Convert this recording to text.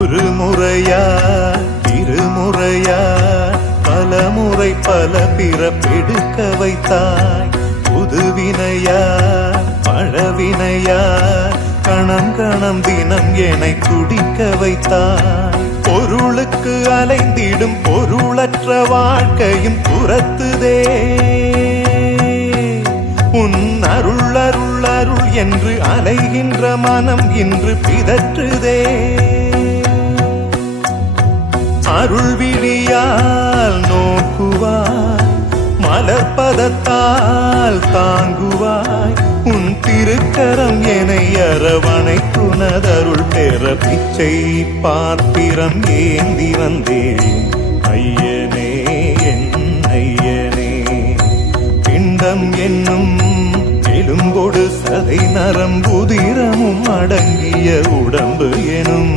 ஒரு முறையா இருமுறையா பலமுறை பல பிறப்பெடுக்க வைத்தாய். புதுவினையா பழவினையா கணம் கணம் தினம் என்னை துடிக்க வைத்தாய். பொருளுக்கு அலைந்திடும் பொருளற்ற வாழ்க்கையும் துரத்துதே. உன் அருள் அருள் அருள் என்று அலைகின்ற மனம் இன்று பிதற்றுதே. அருள் விழியால் நோக்குவாய், மலர்பதத்தால் தாங்குவாய். உன் திருக்கரம் என்னை அரவணைத்துனதருள் பெற பிச்சை பாத்திரம் ஏந்தி வந்தேன். ஐயனே என் ஐயனே, பிண்டம் என்னும் எலும்பொடு சதை நரம்புதிரமும் அடங்கிய உடம்பு எனும்